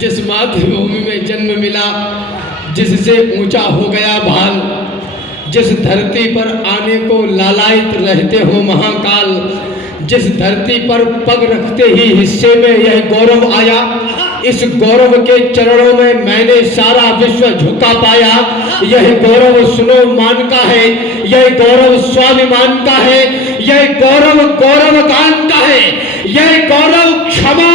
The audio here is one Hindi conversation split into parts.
जिस मातृभूमि में जन्म मिला, जिससे ऊंचा हो गया भाल, जिस धरती पर आने को लालायित रहते हो महाकाल, जिस धरती पर पग रखते ही हिस्से में यह गौरव आया, इस गौरव के चरणों में मैंने सारा विश्व झुका पाया। यह गौरव सुनो मान का है, यह गौरव स्वाभिमान का है, यह गौरव गौरव गान का है, यह गौरव क्षमा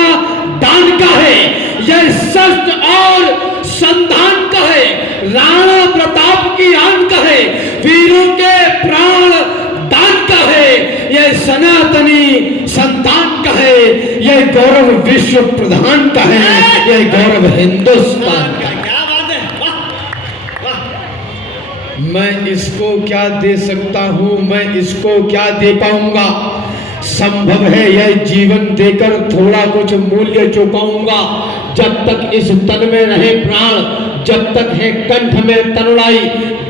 दान का है, यह शस्त्र और संधान का है, राणा प्रताप की आन का है, वीरों के प्राण दान का है, यह सनातनी संतान का है, यह गौरव विश्व प्रधान का है, यह गौरव हिंदुस्तान का है। क्या बात है, वाह वाह। मैं इसको क्या दे सकता हूं, मैं इसको क्या दे पाऊंगा। संभव है यह जीवन देकर थोड़ा कुछ मूल्य चुकाऊंगा। जब तक इस तन में रहे प्राण, जब तक है कंठ में तनुड़ाई,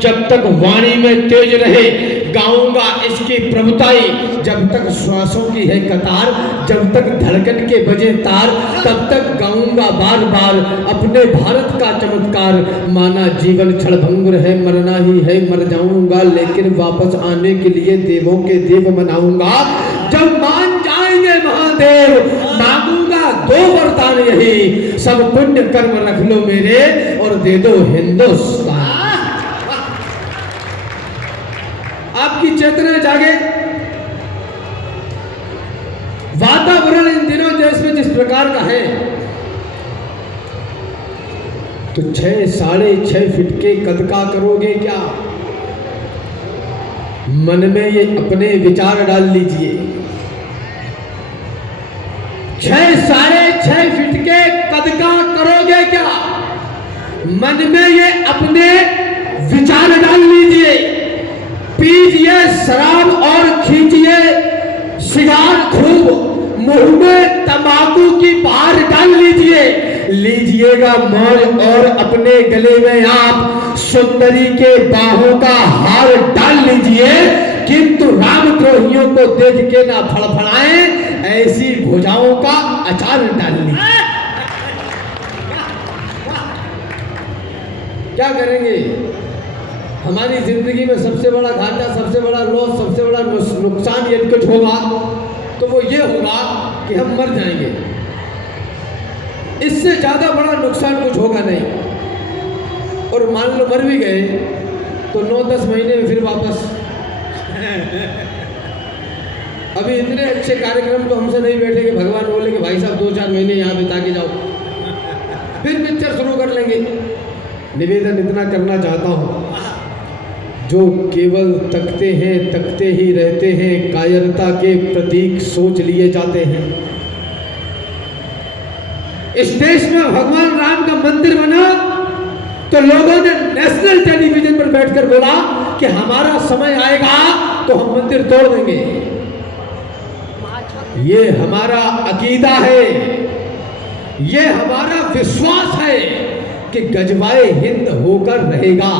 जब तक वाणी में तेज रहे, गाऊंगा इसकी प्रभुताई। जब तक श्वासों की है कतार, जब तक धड़कन के बजे तार, तब तक गाऊंगा बार बार अपने भारत का चमत्कार। माना जीवन क्षणभंगुर है, मरना ही है, मर जाऊंगा, लेकिन वापस आने के लिए देवों के देव मनाऊंगा। जब मान जाएंगे महादेव, मांगूंगा दो वरदान यही, सब पुण्य कर्म रख लो मेरे और दे दो हिंदुस्तान। आपकी चेतना जागे। वातावरण इन दिनों देश में जिस प्रकार का है, तो 6 साढ़े 6 फीट के कद का करोगे क्या? मन में ये अपने विचार डाल लीजिए। 6 साढ़े 6 फीट के कद का करोगे क्या? मन में ये अपने विचार डाल लीजिए। पीजिए शराब और खींचिए सिगार खूब, मुंह में तंबाकू की बाहर डाल लीजिए। लीजिएगा मौज और अपने गले में आप सुंदरी के बाहों का हार डाल लीजिए, किंतु रामद्रोहियों को देख के ना फड़फड़ाएं, ऐसी भुजाओं का अचार डाल लीजिए। क्या करेंगे? हमारी जिंदगी में सबसे बड़ा घाटा, सबसे बड़ा लॉस, सबसे बड़ा नुकसान यदि कुछ होगा तो वो ये होगा कि हम मर जाएंगे। इससे ज्यादा बड़ा नुकसान कुछ होगा नहीं। और मान लो मर भी गए तो 9-10 महीने में फिर वापस। अभी इतने अच्छे कार्यक्रम तो हमसे नहीं बैठे कि भगवान बोले कि भाई साहब 2-4 महीने यहाँ बिता के जाओ, फिर पिक्चर शुरू कर लेंगे। निवेदन इतना करना चाहता हूँ, जो केवल तकते ही रहते हैं, कायरता के प्रतीक सोच लिए जाते हैं। इस देश में भगवान राम का मंदिर बना तो लोगों ने नेशनल टेलीविजन पर बैठकर बोला कि हमारा समय आएगा तो हम मंदिर तोड़ देंगे। ये हमारा अकीदा है, ये हमारा विश्वास है कि गजवाए हिंद होकर रहेगा।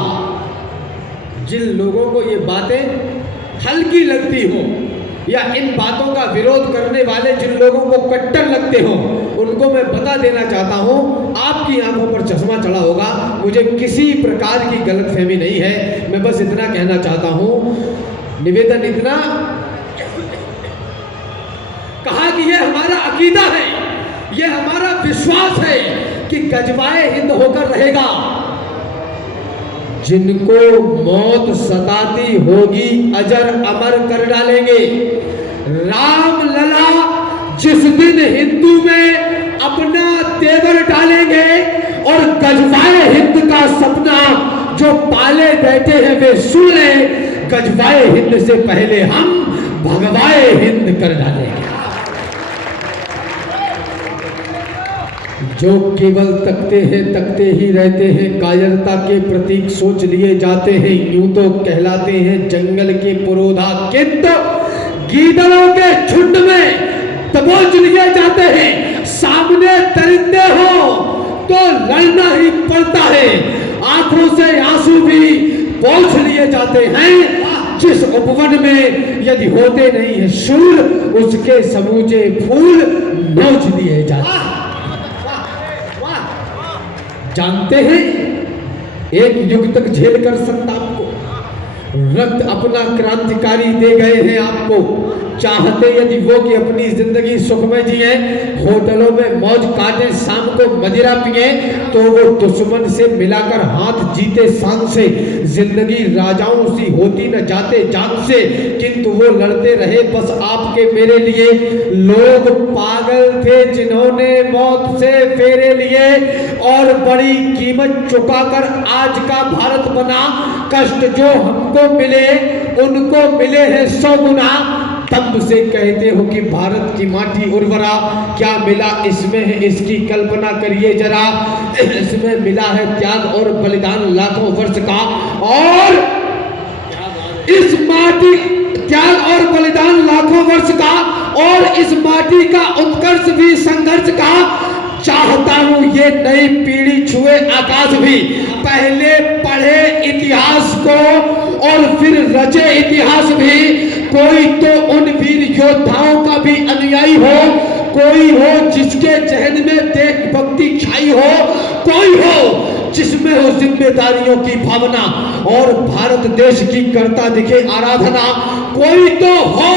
जिन लोगों को ये बातें हल्की लगती हो या इन बातों का विरोध करने वाले जिन लोगों को कट्टर लगते हो, उनको मैं बता देना चाहता हूं, आपकी आंखों पर चश्मा चढ़ा होगा। मुझे किसी प्रकार की गलतफहमी नहीं है। मैं बस इतना कहना चाहता हूं, निवेदन इतना कहा कि यह हमारा अकीदा है, यह हमारा विश्वास है कि गजवाए हिंद होकर रहेगा। जिनको मौत सताती होगी अजर अमर कर डालेंगे। राम लला जिस दिन हिंदू में अपना तेवर डालेंगे और गजवाए हिंद का सपना जो पाले बैठे हैं वे सुन ले, गजवाए हिंद से पहले हम भगवाए हिंद कर डालेंगे। जो केवल तकते ही रहते हैं, कायरता के प्रतीक सोच लिए जाते हैं, यूं तो कहलाते हैं जंगल के पुरोधा, किंतु गीदड़ों के झुंड में दबोच लिए जाते हैं। सामने दरिंदे हो तो लड़ना ही पड़ता है। आंखों से आंसू भी पोंछ लिए जाते हैं। जिस उपवन में यदि होते नहीं है शूल, उसके समूचे फूल नोच लिए जाते हैं। जानते हैं एक युग तक झेल कर संताप को रक्त अपना क्रांतिकारी दे गए हैं आपको। चाहते यदि वो कि अपनी जिंदगी सुखमय जिए, होटलों में मौज काटे, शाम को मदिरा पिए, तो वो दुश्मन से मिलाकर हाथ जीते शान से। जिंदगी राजाओं सी होती न जाते जान से, किंतु वो लड़ते रहे बस आपके मेरे लिए। लोग पागल थे जिन्होंने मौत से फेरे लिए, और बड़ी कीमत चुकाकर आज का भारत बना। कष्ट जो हमको मिले उनको मिले हैं 100 गुना। तब से कहते हो कि भारत की माटी उर्वरा, क्या मिला इसमें है इसकी कल्पना करिए जरा। इसमें मिला है त्याग और बलिदान लाखों वर्ष का, और इस माटी त्याग और बलिदान लाखों वर्ष का, और इस माटी का उत्कर्ष भी संघर्ष का। चाहता हूं ये नई पीढ़ी छुए आकाश भी, पहले पढ़े इतिहास को और फिर रचे इतिहास भी। कोई तो उन वीर योद्धाओं का भी अनुयायी हो, कोई हो जिसके जहन में देशभक्ति छाई हो, कोई हो जिसमें हो जिम्मेदारियों की भावना और भारत देश की करता दिखे आराधना। कोई तो हो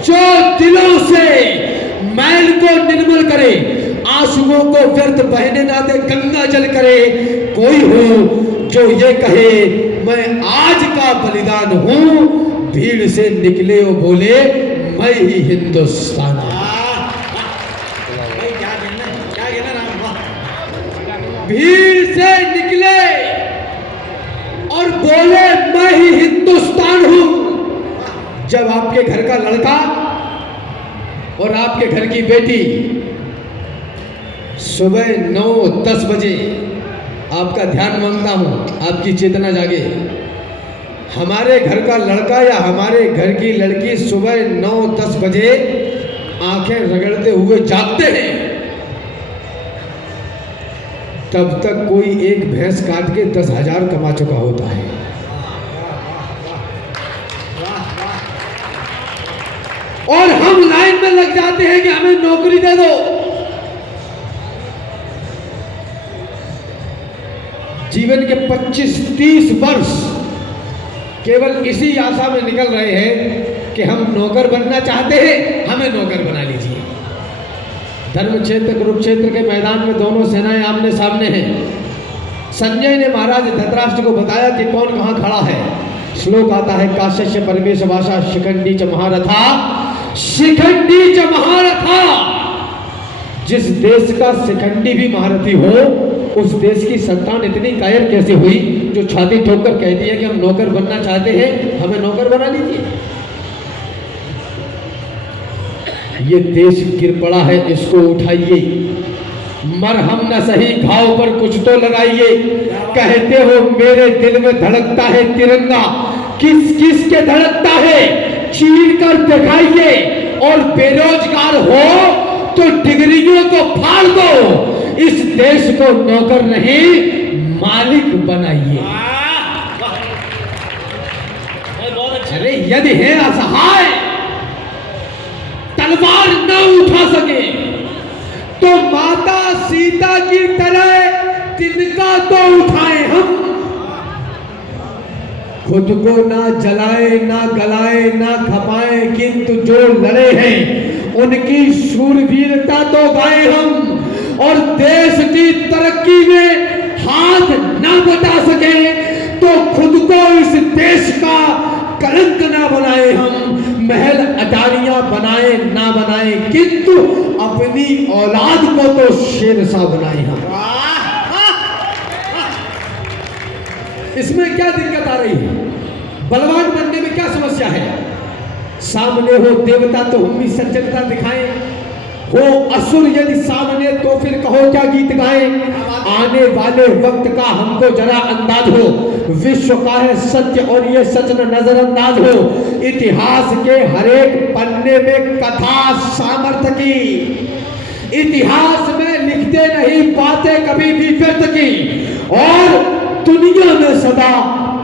जो दिलों से मैल को निर्मल करे, आंसुओं को व्यर्थ बहने ना दे, गंगा जल करे। कोई हो जो ये कहे मैं आज का बलिदान हूं, भीड़ से निकले और बोले मैं ही हिंदुस्तान। भीड़ से निकले और बोले मैं ही हिंदुस्तान हूं। जब आपके घर का लड़का और आपके घर की बेटी सुबह 9-10 बजे आपका ध्यान मांगता हूं, आपकी चेतना जागे। हमारे घर का लड़का या हमारे घर की लड़की सुबह 9-10 बजे आंखें रगड़ते हुए जागते हैं, तब तक कोई एक भैंस काट के 10,000 कमा चुका होता है। और हम लाइन में लग जाते हैं कि हमें नौकरी दे दो। जीवन के 25-30 वर्ष केवल इसी आशा में निकल रहे हैं कि हम नौकर बनना चाहते हैं, हमें नौकर बना लीजिए। धर्म क्षेत्र कुरुक्षेत्र के मैदान में दोनों सेनाएं आमने सामने हैं। संजय ने महाराज धृतराष्ट्र को बताया कि कौन कहां खड़ा है। श्लोक आता है, काश्यस्य परमेश भाषा शिखंडी च महारथा, शिखंडी च महारथा। जिस देश का शिखंडी भी महारथी हो, उस देश की संतान इतनी कायर कैसे हुई जो छाती ठोककर कहती है कि हम नौकर बनना चाहते हैं, हमें नौकर बना लीजिए। ये देश गिर पड़ा है, इसको उठाइए। मरहम न सही घाव पर कुछ तो लगाइए। कहते हो मेरे दिल में धड़कता है तिरंगा, किस किस के धड़कता है चीर कर दिखाइए। और बेरोजगार हो तो डिग्रियों को फाड़ दो, इस देश को नौकर नहीं मालिक बनाइए। अरे यदि है असहाय, तलवार न उठा सके, तो माता सीता की तरह तिनका तो उठाए हम। खुद को ना जलाए ना गलाए ना खपाए, किंतु जो लड़े हैं उनकी शूरवीरता तो गाए हम। और देश की तरक्की में हाथ ना बटा सके तो खुद को इस देश का कलंक ना बनाए हम। महल अटारियां बनाए ना बनाए, किंतु अपनी औलाद को तो शेरशाह बनाए हम। इसमें क्या दिक्कत आ रही है? बलवान बनने में क्या समस्या है? सामने हो देवता तो हम भी सज्जनता दिखाएं, हो असुर यदि सामने तो फिर कहो क्या गीत गाएं। आने वाले वक्त का हमको जरा अंदाज हो, विश्व का है सत्य और ये सच न नजरअंदाज हो। इतिहास के हरेक पन्ने में कथा सामर्थ्य की, इतिहास में लिखते नहीं बातें कभी भी व्यर्थ की। और दुनिया में सदा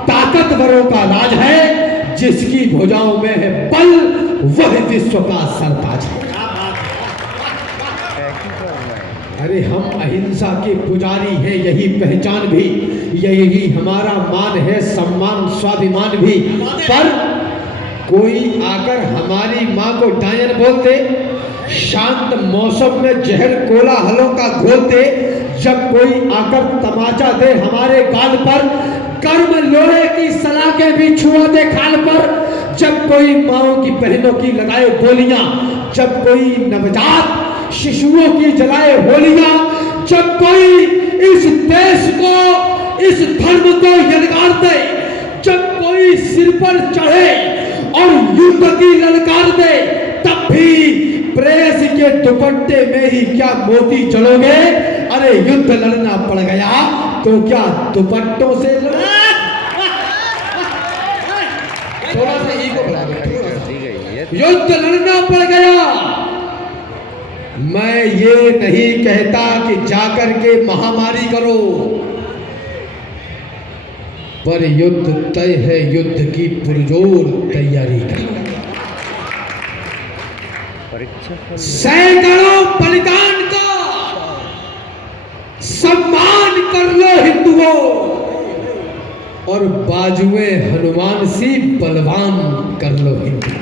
ताकतवरों का राज है, जिसकी भुजाओं में है बल वह विश्व का सरताज है। अरे हम अहिंसा के पुजारी हैं, यही पहचान भी, यही हमारा मान है, सम्मान स्वाभिमान भी। पर कोई आकर हमारी माँ को डायन बोलते, शांत मौसम में जहर कोलाहलों का घोलते, जब कोई आकर तमाचा दे हमारे गाल पर, कर्म लोहे की सलाखें भी छुआ दे खाल पर, जब कोई माओ की बहनों की लगाए बोलियां, जब कोई नवजात शिशुओं की जलाए होलियां, जब कोई इस देश को, इस धर्म को यलकार दे, जब कोई सिर पर चढ़े और युद्ध की ललकार दे, तब भी प्रेस के दुपट्टे में ही क्या मोती जलोगे? अरे युद्ध लड़ना पड़ गया तो क्या दुपट्टों से लड़ना? थोड़ा सा ईगो बढ़ा दो। युद्ध लड़ना पड़ गया। मैं ये नहीं कहता कि जाकर के महामारी करो, पर युद्ध तय है, युद्ध की पुरजोर तैयारी करो। सैकड़ों बलिदान का सम्मान कर लो हिंदुओं, और बाजुए हनुमान सी बलवान कर लो हिंदू।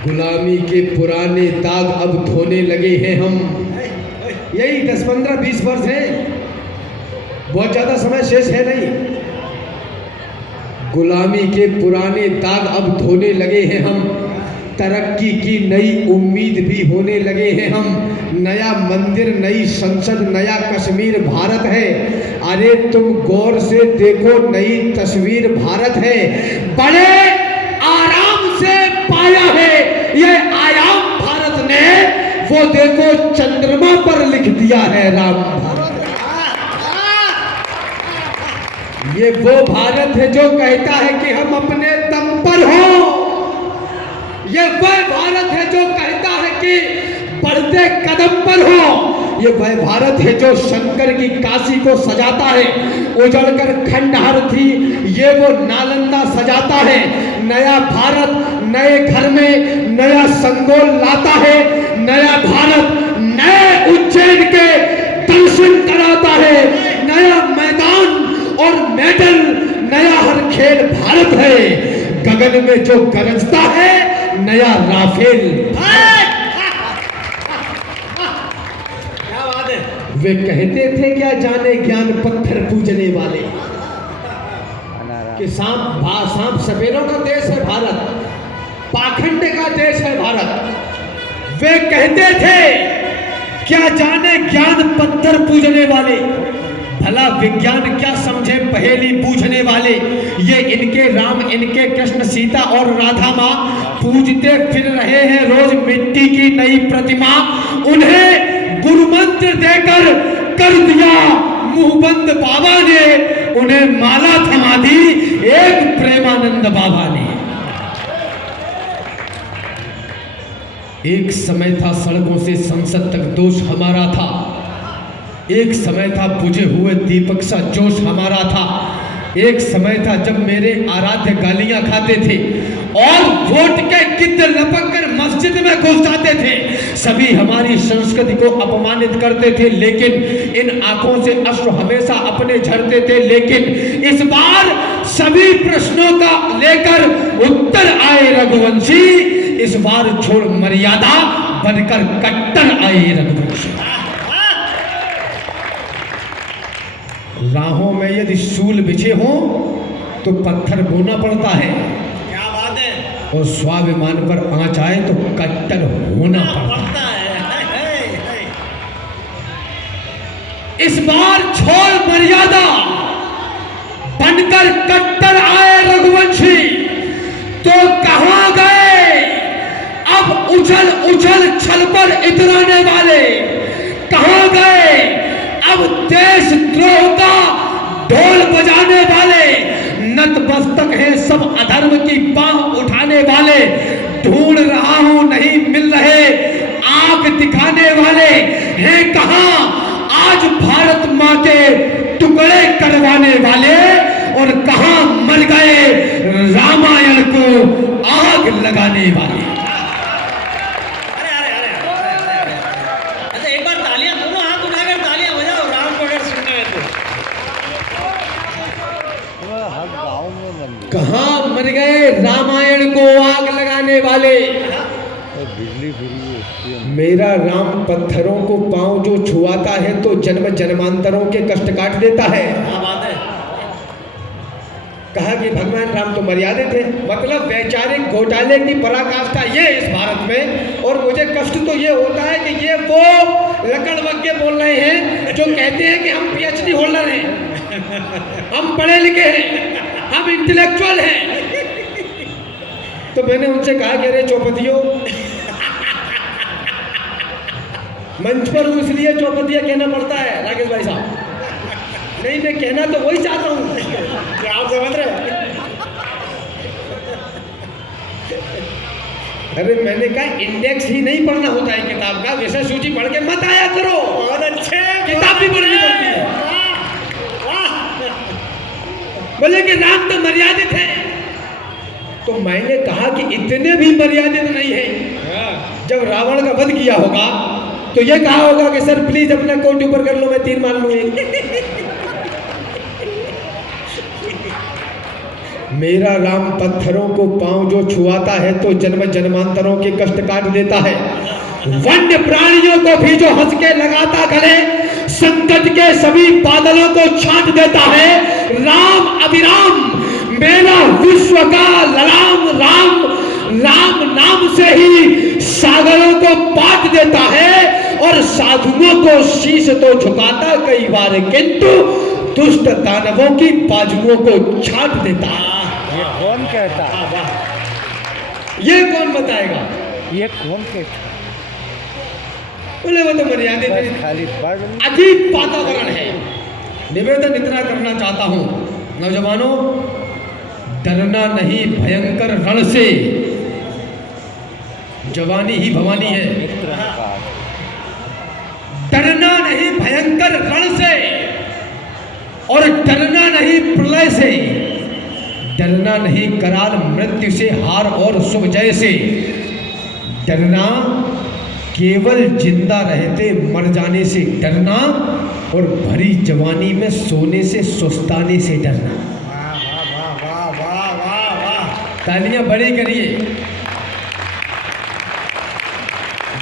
गुलामी के पुराने दाग अब धोने लगे हैं हम। यही 10, 15, 20 वर्ष है, बहुत ज्यादा समय शेष है नहीं। गुलामी के पुराने दाग अब धोने लगे हैं हम, तरक्की की नई उम्मीद भी होने लगे हैं हम। नया मंदिर, नई संसद, नया कश्मीर भारत है। अरे तुम गौर से देखो, नई तस्वीर भारत है। बड़े आराम से पाया है ये आयाम भारत ने, वो देखो चंद्रमा पर लिख दिया है राम भारत। ये वो भारत है जो कहता है कि हम अपने दम पर हो। ये वह भारत है जो कहता है कि बढ़ते कदम पर हो। ये वह भारत है जो शंकर की काशी को सजाता है, उजड़कर खंडहर थी ये वो नालंदा सजाता है। नया भारत नए घर में नया संगोल लाता है। नया भारत नए उज्जैन के दर्शन कराता है। नया मैदान और मेडल, नया हर खेल भारत है। गगन में जो गरजता है नया राफेल। वे कहते थे क्या जाने ज्ञान पत्थर पूजने वाले कि सांप सपेरों का देश है भारत, पाखंड का देश है भारत। वे कहते थे क्या जाने ज्ञान पत्थर पूजने वाले, भला विज्ञान क्या समझे पहेली पूछने वाले। ये इनके राम, इनके कृष्ण, सीता और राधा माँ पूजते फिर रहे हैं रोज मिट्टी की नई प्रतिमा। उन्हें गुरु मंत्र देकर कर दिया मुंहबंद बाबा ने, उन्हें माला थमा दी एक प्रेमानंद बाबा ने। एक समय था सड़कों से संसद तक दोष हमारा था। एक समय था बुझे हुए दीपक सा जोश हमारा था। एक समय था जब मेरे आराध्य गालियां खाते थे और वोट के गिद्ध लपक कर मस्जिद में घुस जाते थे। सभी हमारी संस्कृति को अपमानित करते थे, लेकिन इन आंखों से अश्रु हमेशा अपने झरते थे। लेकिन इस बार सभी प्रश्नों का लेकर उत्तर आए रघुवंशी। इस बार छोड़ मर्यादा बनकर कट्टर आए रघुवंशी। राहों में यदि शूल बिछे हों तो पत्थर बोना पड़ता है, क्या बात है। और स्वाभिमान पर आंच आए तो कट्टर होना पड़ता है। इस बार छोड़ मर्यादा बनकर कट्टर आए रघुवंशी। तो कहां गए अब उछल उछल छल पर इतराने वाले? कहां गए अब देशद्रोह का ढोल बजाने वाले? नतमस्तक हैं सब अधर्म की बांह उठाने वाले। ढूंढ रहा हूं नहीं मिल रहे आग दिखाने वाले। हैं कहां आज भारत मां के टुकड़े करवाने वाले? और कहां मर गए रामायण को आग लगाने वाले? अरे कहाँ मर गए रामायण को आग लगाने वाले। मेरा राम पत्थरों को पांव जो छुआता है तो जन्म जन्मांतरों के कष्ट काट देता है। क्या बात है। कहा कि भगवान राम तो मर्यादित थे, मतलब वैचारिक घोटाले की पराकाष्ठा ये इस भारत में। और मुझे कष्ट तो ये होता है कि ये वो लकड़बग्गे बोल रहे हैं जो कहते हैं कि हम PhD होल्डर हैं, हम पढ़े लिखे हैं, हम इंटेलेक्चुअल हैं। तो मैंने उनसे कहा कि अरे चौपतियों, मंच पर इसलिए चौपतिया कहना पड़ता है राकेश भाई साहब, नहीं मैं कहना तो वही चाहता हूँ। क्या आप समझ रहे हैं? अरे मैंने कहा इंडेक्स ही नहीं पढ़ना होता है किताब का, विषय सूची पढ़ के मत आया करो। बहुत अच्छे। किताब भी पढ़नी पड़ती है। बोले कि राम तो मर्यादित है, तो मैंने कहा कि इतने भी मर्यादित नहीं है। जब रावण का वध किया होगा तो ये कहा होगा कि सर प्लीज अपना कोट ऊपर कर लो, मैं 3 मान लूंगी। मेरा राम पत्थरों को पांव जो छुआता है तो जन्म जन्मांतरों के कष्ट काट देता है। वन्य प्राणियों को भी जो हंस के लगाता गले, संकट के सभी बादलों को छाट देता है। राम अभिराम मेरा विश्व का ललाम राम, राम नाम से ही सागरों को पाट देता है और साधुओं को शीश तो झुकाता कई बार, किंतु दुष्ट दानवों की बाजुओं को छाट देता। ये कौन कहता है? ये कौन बताएगा? ये कौन कहता है? बोले वो तो मर्यादित बस है, खाली पढ़। अजीब वातावरण है। निवेदन इतना करना चाहता हूं नौजवानों, डरना नहीं भयंकर रण से, जवानी ही भवानी है। डरना नहीं भयंकर रण से और डरना नहीं प्रलय से, डरना नहीं कराल मृत्यु से, हार और शुभ जय से। डरना केवल जिंदा रहते मर जाने से डरना और भरी जवानी में सोने से सुस्ताने से डरना। वाह वाह वाह वाह वाह। तालियां बड़ी करिए।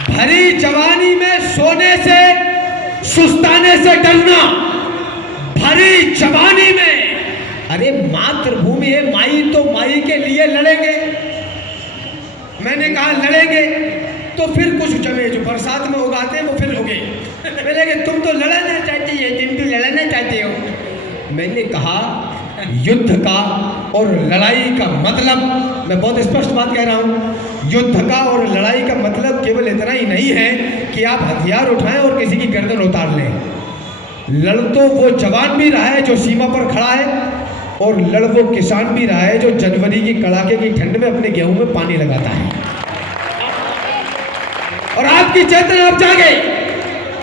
भरी जवानी में सोने से सुस्ताने से डरना, भरी जवानी में। अरे मातृभूमि है माई, तो माई के लिए लड़ेंगे। मैंने कहा लड़ेंगे तो फिर कुछ जमे जो बरसात में उगाते हैं वो फिर उगे। मैंने कहा तुम तो लड़ना चाहती है, तुम तो लड़ना चाहते हो। मैंने कहा युद्ध का और लड़ाई का मतलब, मैं बहुत स्पष्ट बात कह रहा हूँ, युद्ध का और लड़ाई का मतलब केवल इतना ही नहीं है कि आप हथियार उठाएं और किसी की गर्दन उतार लें। लड़ तो वो जवान भी रहा है जो सीमा पर खड़ा है, और लड़ वो किसान भी रहा है जो जनवरी की कड़ाके की ठंड में अपने गेहूं में पानी लगाता है। और आपकी चेतना अब जागे।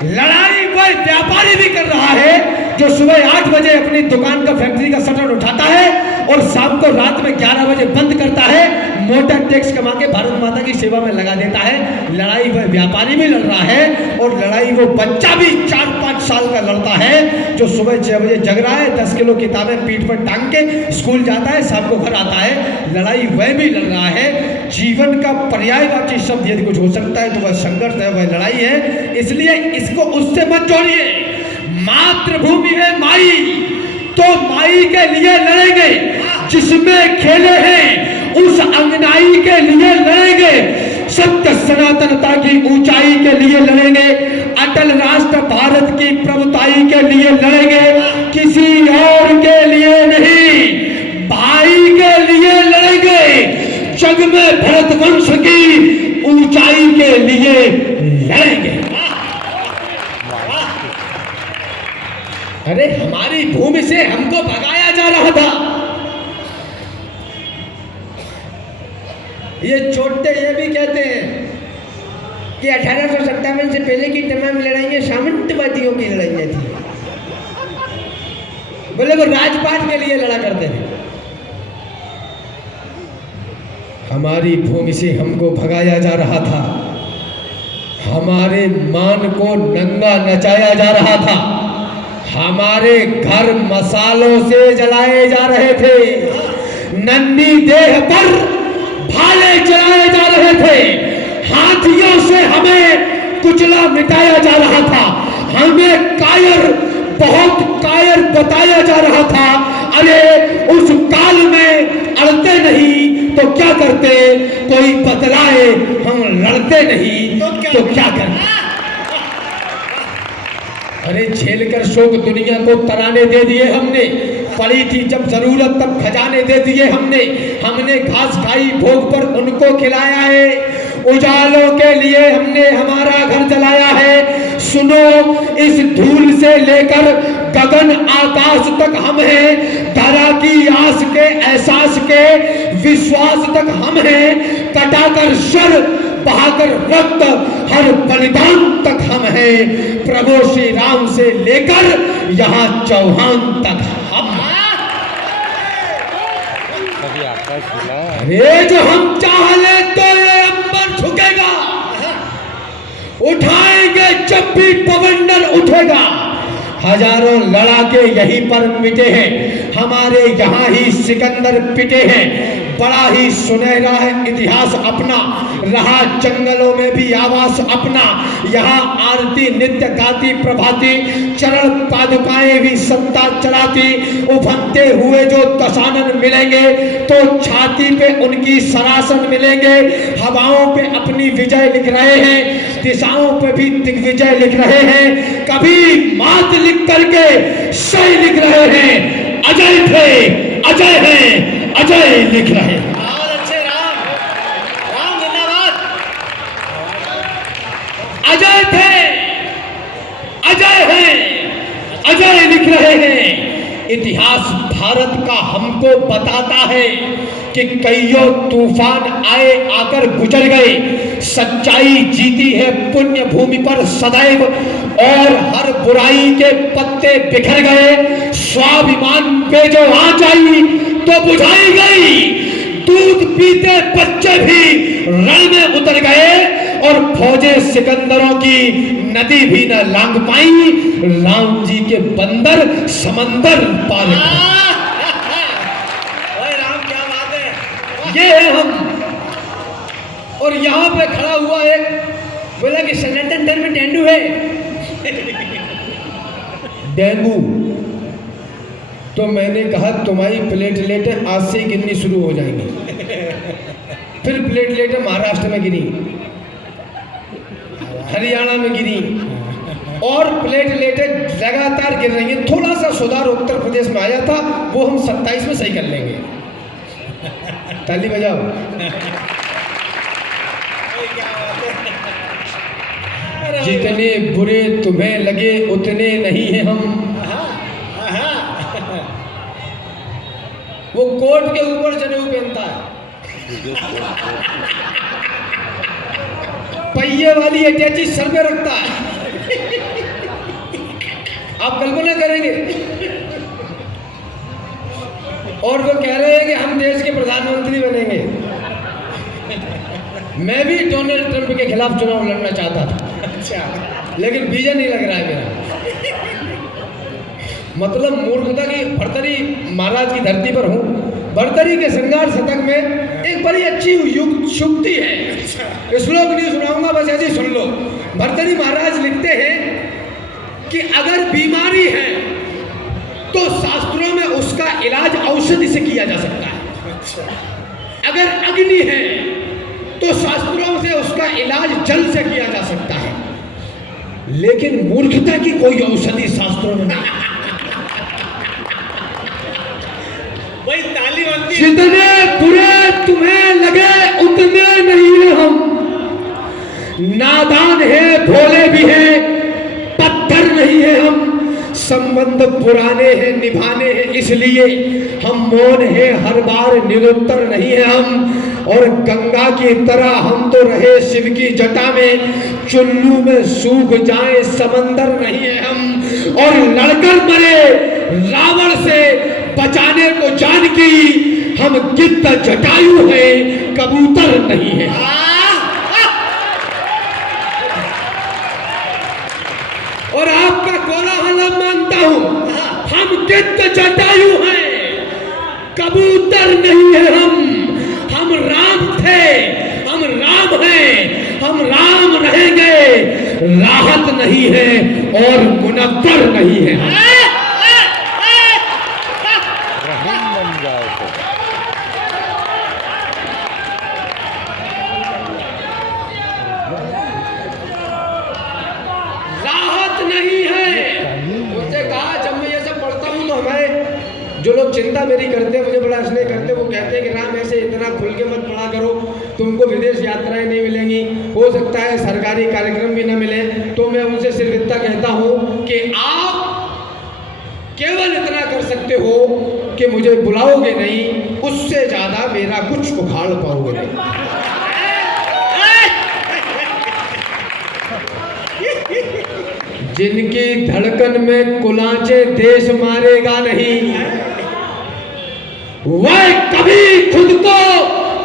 लड़ाई वह व्यापारी भी कर रहा है जो सुबह 8 बजे अपनी दुकान का, फैक्ट्री का शटर उठाता है और शाम को रात में 11 बजे बंद करता है, मोटा टैक्स कमा के भारत माता की सेवा में लगा देता है। लड़ाई वह व्यापारी भी लड़ रहा है और लड़ाई वो बच्चा भी 4-5 साल का लड़ता है जो सुबह 6 बजे जग रहा है, 10 किलो किताबें पीठ पर टांग के स्कूल जाता है, शाम को घर आता है। लड़ाई वह भी लड़ रहा है। जीवन का पर्यायवाची शब्द यदि कुछ हो सकता है तो वह संघर्ष है, वह लड़ाई है। इसलिए इसको उससे मत जोड़िए। मातृभूमि है माई, तो माई के लिए लड़ेंगे। जिसमें खेले हैं उस अंगनाई के लिए लड़ेंगे। सत्य सनातनता की ऊंचाई के लिए लड़ेंगे। अटल राष्ट्र भारत की प्रभुताई के लिए लड़ेंगे, किसी और के लिए नहीं, भाई के लिए लड़ेंगे। जग में भरत वंश की ऊंचाई के लिए लड़ेंगे। अरे हमारी भूमि से हमको भगाया जा रहा था। ये चोटे ये भी कहते हैं कि 1857 से पहले की तमाम लड़ाइयाँ सामंतवादियों की लड़ाइयाँ थी। बोले वो राजपाट के लिए लड़ा करते थे। हमारी भूमि से हमको भगाया जा रहा था, हमारे मान को नंगा नचाया जा रहा था, हमारे घर मसालों से जलाए जा रहे थे। नन्ही देह पर भाले चलाए जा रहे थे, हाथियों से हमें कुचला मिटाया जा रहा था, हमें कायर, बहुत कायर बताया जा रहा था। अरे उस काल में अड़ते नहीं तो क्या करते, कोई बतलाए हम लड़ते नहीं तो क्या करते। अरे झेल कर शोक दुनिया को तराने दे दिए हमने, पड़ी थी जब जरूरत तब खजाने दे दिए हमने घास खाई भोग पर उनको खिलाया है, उजालों के लिए हमने हमारा घर जलाया है। सुनो, इस धूल से लेकर गगन आकाश तक हम हैं, धरा की आस के एहसास के विश्वास तक हम हैं, कटाकर शर बहाकर रक्त हर बलिदान तक हम हैं, प्रभु श्री राम से लेकर यहाँ चौहान तक हम। कभी आपका सुना? अरे जो हम चाह ले तो ये अंबर झुकेगा, उठाएंगे जब भी पवंडर उठेगा। हजारों लड़ाके यहीं पर मिटे हैं, हमारे यहाँ ही सिकंदर पिटे हैं, बड़ा ही सुनहरा है इतिहास अपना, रहा जंगलों में भी आवास अपना। यहाँ आरती नित्य गाती प्रभाती, चरण पादुकाएं भी सत्ता चलाती। उभरते हुए जो दशानन मिलेंगे तो छाती पे उनकी सरासन मिलेंगे। हवाओं पे अपनी विजय लिख रहे हैं, दिशाओं पे भी दिग्विजय लिख रहे हैं, कभी मात लिख करके सही लिख रहे हैं। अजय थे, अजय हैं, अजय लिख रहे हैं। और अच्छे राम, राम जिंदाबाद। अजय थे, अजय हैं, अजय लिख रहे हैं। इतिहास भारत का हमको बताता है कि कईयों तूफान आए आकर गुजर गए, सच्चाई जीती है पुण्य भूमि पर सदैव, और हर बुराई के पत्ते बिखर गए। स्वाभिमान पे जो आंच आई तो बुझाई गई, दूध पीते बच्चे भी रण में उतर गए, और फौजे सिकंदरों की नदी भी न लांग पाई, राम जी के बंदर समंदर पार गए। ओए राम, क्या बात है। ये है हम। और यहाँ पे खड़ा हुआ एक बोला कि सनातन धर्म में डेंगू है। डेंगू तो मैंने कहा तुम्हारी प्लेटलेटें आज से ही गिननी शुरू हो जाएंगी। फिर प्लेटलेटें महाराष्ट्र में गिनी, हरियाणा में गिनी, और प्लेटलेटें लगातार गिर रही हैं। थोड़ा सा सुधार उत्तर प्रदेश में आया था, वो हम 27 में सही कर लेंगे। ताली बजाओ। जितने बुरे तुम्हें लगे उतने नहीं हैं हम। वो कोट के ऊपर जनेऊ पहनता है, पहिए वाली अटैची सर पे रखता है। आप कल्पना करेंगे। और वो कह रहे हैं कि हम देश के प्रधानमंत्री बनेंगे। मैं भी डोनाल्ड ट्रंप के खिलाफ चुनाव लड़ना चाहता था, अच्छा, लेकिन वीजा नहीं लग रहा है मेरा। मतलब मूर्खता की भरतरी महाराज की धरती पर हूँ। भरतरी के श्रृंगार शतक में एक बड़ी अच्छी युक्ति है, श्लोक नहीं सुनाऊंगा, बस ऐसे ही सुन लो। भरतरी महाराज लिखते हैं कि अगर बीमारी है तो शास्त्रों में उसका इलाज औषधि से किया जा सकता है। अगर अग्नि है तो शास्त्रों से उसका इलाज जल से किया जा सकता है, लेकिन मूर्खता की कोई औषधि शास्त्रों में नहीं। वही ताली बनती है। जितने बुरे तुम्हें लगे उतने नहीं है हम। नादान है, भोले भी हैं, पत्थर नहीं है हम। संबंध पुराने हैं, निभाने हैं, इसलिए हम मौन हैं, हर बार निरुत्तर नहीं है हम। और गंगा की तरह हम तो रहे शिव की जटा में, चुल्लू में सूख जाए समंदर नहीं है हम। और लड़कर मरे रावण से बचाने को जान की हम गिद्ध जटायु हैं, कबूतर नहीं है। और आपका कोलाहल मानता हूं, हम गिद्ध जटायु हैं, कबूतर नहीं है हम राम थे, हम राम हैं, हम राम रहेंगे। राहत नहीं है और मुनव्वर नहीं है हम। रहीम बन जाओ तो राहत नहीं है। उसने कहा जब मैं ये सब पढ़ता हूँ तो हमारे जो लोग चिंता मेरी करते हैं, मुझे बड़ा स्नेह करते हैं, वो कहते हैं कि राम ऐसे इतना खुल के मत पढ़ा करो, तुमको विदेश यात्राएं नहीं मिलेंगी, हो सकता है सरकारी कार्यक्रम भी ना मिले। तो मैं उनसे सिर्फ इतना कहता हूँ कि आप केवल इतना कर सकते हो कि मुझे बुलाओगे नहीं, उससे ज्यादा मेरा कुछ उखाड़ पाओगे नहीं। जिनकी धड़कन में कुलाचे देश मारेगा नहीं, वह कभी खुद को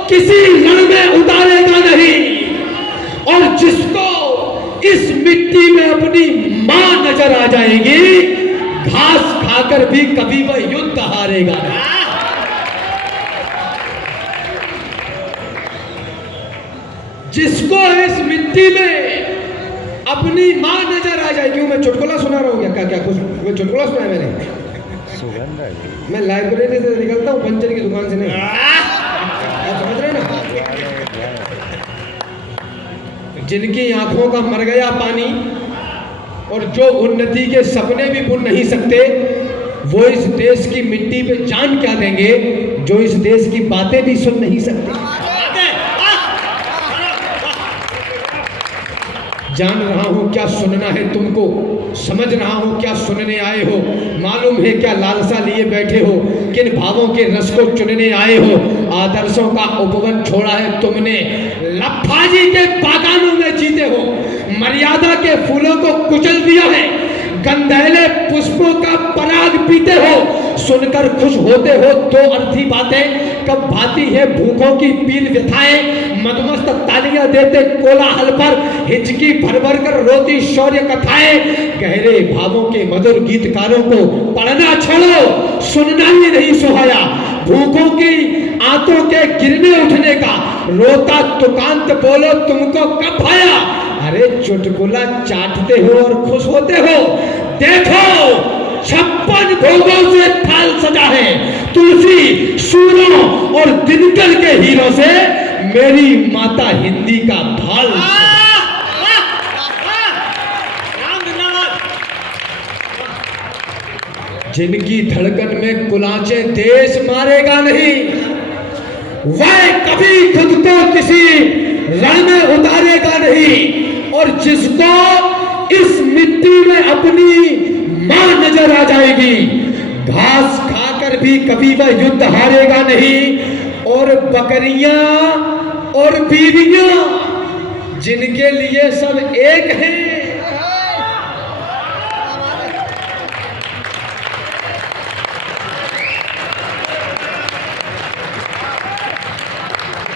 किसी रण में उतारेगा नहीं, और जिसको इस मिट्टी में अपनी मां नजर आ जाएगी, घास खाकर भी कभी वह युद्ध हारेगा नहीं। जिसको इस मिट्टी में अपनी मां नजर आ जाए। क्यों मैं चुटकुला सुना रहा हूँ क्या? क्या कुछ मैं चुटकुला सुनाया मैंने? सुगंध है जी। मैं लाइब्रेरी से निकलता हूँ, पंचर की दुकान से नहीं। आप समझ रहे ना? जिनकी आंखों का मर गया पानी और जो उन्नति के सपने भी बुन नहीं सकते, वो इस देश की मिट्टी पे जान क्या देंगे जो इस देश की बातें भी सुन नहीं सकते। जान रहा हूं क्या सुनना है तुमको, समझ रहा हूं क्या सुनने आए हो, मालूम है क्या लालसा लिए बैठे हो, किन भावों के रस को चुनने आए हो। आदर्शों का उपवन छोड़ा है तुमने, लफाजी के बागानों में जीते हो, मर्यादा के फूलों को कुचल दिया है, गंधेले पुष्पों का पराग पीते हो। सुनकर खुश होते हो दो अर्थी बातें, कब भाती है भूखों की पील व्यथाएं। मदमस्त तालियां देते कोलाहल पर, हिचकी भर भर कर रोती शौर्य कथाएं। गहरे भावों के मधुर गीतकारों को पढ़ना छोड़ो, सुनना ही नहीं सुहाया। भूखों की आंतों के गिरने उठने का रोता तुकांत बोलो तुमको कब आया। अरे चुटकुला चाटते हो और खुश होते हो, देखो 56 भोगों से थाल सजा है, तुलसी सूरों और दिनकर के हीरों से मेरी माता हिंदी का भाल। जिनकी धड़कन में कुलाचे देश मारेगा नहीं, वह कभी खुद को किसी रण में उतारेगा नहीं, और जिसको इस मिट्टी में अपनी मां नजर आ जाएगी, घास खाकर भी कभी वह युद्ध हारेगा नहीं। और बकरियां और बीवियां जिनके लिए सब एक हैं,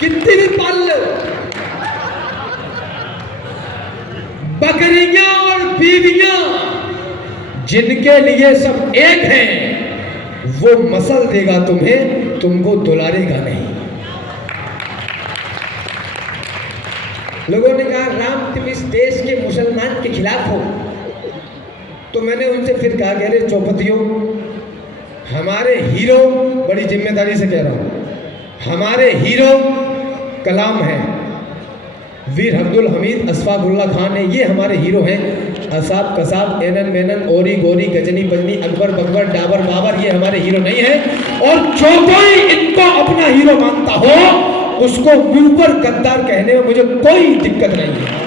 कितनी भी पाल लो, बकरियां और बीवियां जिनके लिए सब एक हैं, वो मसल देगा तुम्हें, तुमको दुलारेगा नहीं। लोगों ने कहा राम तुम इस देश के मुसलमान के खिलाफ हो, तो मैंने उनसे फिर कहा कि अरे चौपतियों, हमारे हीरो, बड़ी जिम्मेदारी से कह रहा हूं, हमारे हीरो कलाम है, वीर अब्दुल हमीद, अशफाकुल्लाह खान है, ये हमारे हीरो हैं। असाब कसाब एनन मेनन ओरी गोरी गजनी बजनी अकबर बकबर डाबर बाबर ये हमारे हीरो नहीं है। और जो कोई इनको अपना हीरो मानता हो, उसको मुंह पर गद्दार कहने में मुझे कोई दिक्कत नहीं है।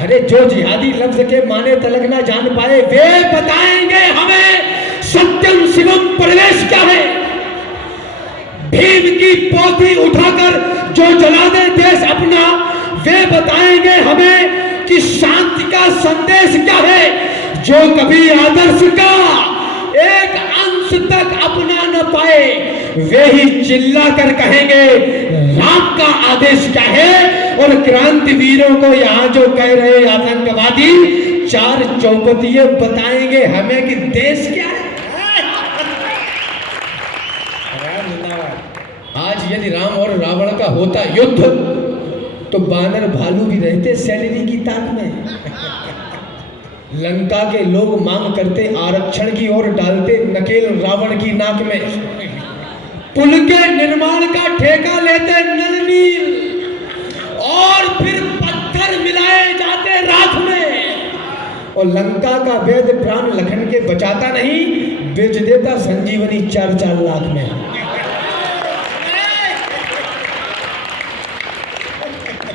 अरे जो जिहादी लफ्ज के माने तलक ना जान पाए, वे बताएंगे हमें सत्यम शिवम प्रवेश क्या है। भीम की पोथी उठाकर जो जला दे देश अपना, वे बताएंगे हमें कि शांति का संदेश क्या है। जो कभी आदर्श का एक अंश तक अपना न पाए, वे ही चिल्ला कर कहेंगे राम का आदेश क्या है। और क्रांतिवीरों को यहाँ जो कह रहे आतंकवादी, चार चौपतिये बताएंगे हमें कि देश क्या है। आज यदि राम और रावण का होता युद्ध तो बानर भालू भी रहते सैलरी की ताक में। लंका के लोग मांग करते आरक्षण की और डालते नकेल रावण की नाक में। पुल के निर्माण का ठेका लेते नल नील और फिर पत्थर मिलाए जाते राख में। और लंका का वेद प्राण लखन के बचाता नहीं, बेच देता संजीवनी 4-4 लाख में।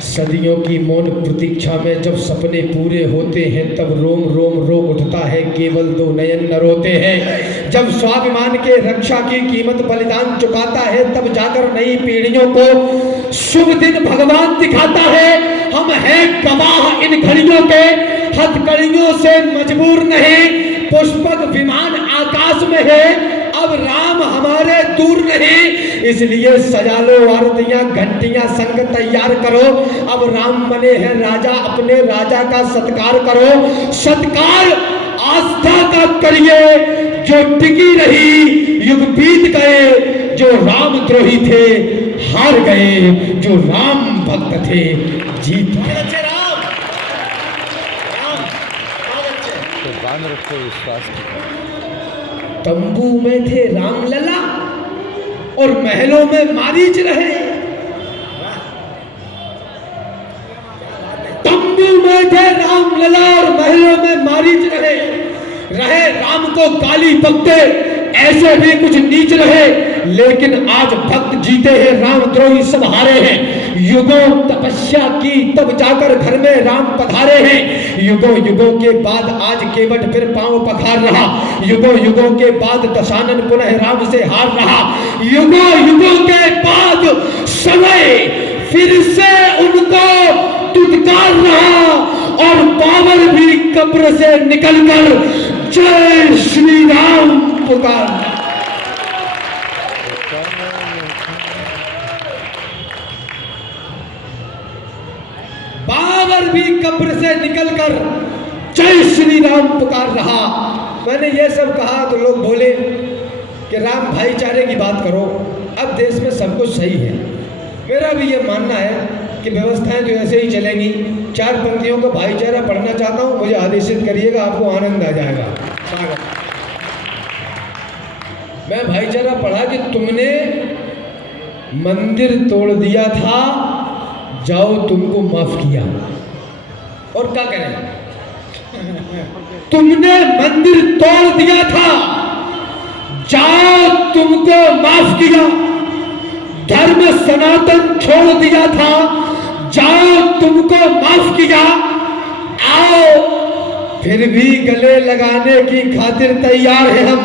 सदियों की मौन प्रतीक्षा में जब सपने पूरे होते हैं तब रोम रोम रो उठता है, केवल 2 नयन न रोते हैं। जब स्वाभिमान के रक्षा की कीमत बलिदान चुकाता है तब जाकर नई पीढ़ियों को शुभ दिन भगवान दिखाता है। हम हैं गवाह इन घड़ियों के, हथकड़ियों से मजबूर नहीं। पुष्पक विमान आकाश में है, अब राम हमारे दूर नहीं। इसलिए सजा लो आरतियां घंटियां संग तैयार करो। अब राम बने हैं राजा, अपने राजा का सत्कार करो। सत्कार आस्था का करिए, जो टिकी रही युग बीत गए। जो राम द्रोही थे हार गए, जो राम भक्त थे जीत गए। तो बानर को विश्वास तंबू में थे राम लला और महलों में मारीच रहे। तंबू में थे राम लला और महलों में मारीच रहे। राम को गाली बकते ऐसे भी कुछ नीच रहे, लेकिन आज भक्त जीते हैं, राम द्रोही सब हारे हैं। युगों तपस्या की तब जाकर घर में राम पधारे हैं। युगों युगों के बाद आज केवट फिर पांव पखार रहा। युगों युगों के बाद दशानन पुनः राम से हार रहा। युगों युगों के बाद समय फिर से उनको तुतकार रहा और पावर भी कब्र से निकलकर जय श्री राम पुकार। बाबर भी कब्र से निकलकर जय श्री राम पुकार रहा। मैंने ये सब कहा तो लोग बोले कि राम भाईचारे की बात करो, अब देश में सब कुछ सही है। मेरा भी ये मानना है कि व्यवस्थाएं तो ऐसे ही चलेंगी। 4 पंक्तियों का भाईचारा पढ़ना चाहता हूँ, मुझे आदेशित करिएगा, आपको आनंद आ जाएगा। मैं भाईचारा पढ़ा कि तुमने मंदिर तोड़ दिया था, जाओ तुमको माफ किया। और क्या करें, तुमने मंदिर तोड़ दिया था, जाओ तुमको माफ किया। धर्म सनातन छोड़ दिया था, जाओ तुमको माफ किया। आओ फिर भी गले लगाने की खातिर तैयार है हम।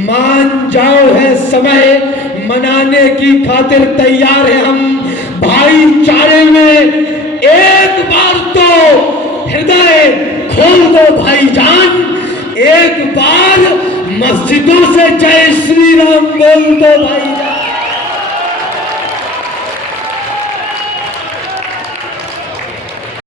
मान जाओ है समय, मनाने की खातिर तैयार है हम। भाईचारे में एक बार तो हृदय खोल दो भाईजान, एक बार मस्जिदों से जय श्री राम बोल दो भाईजान।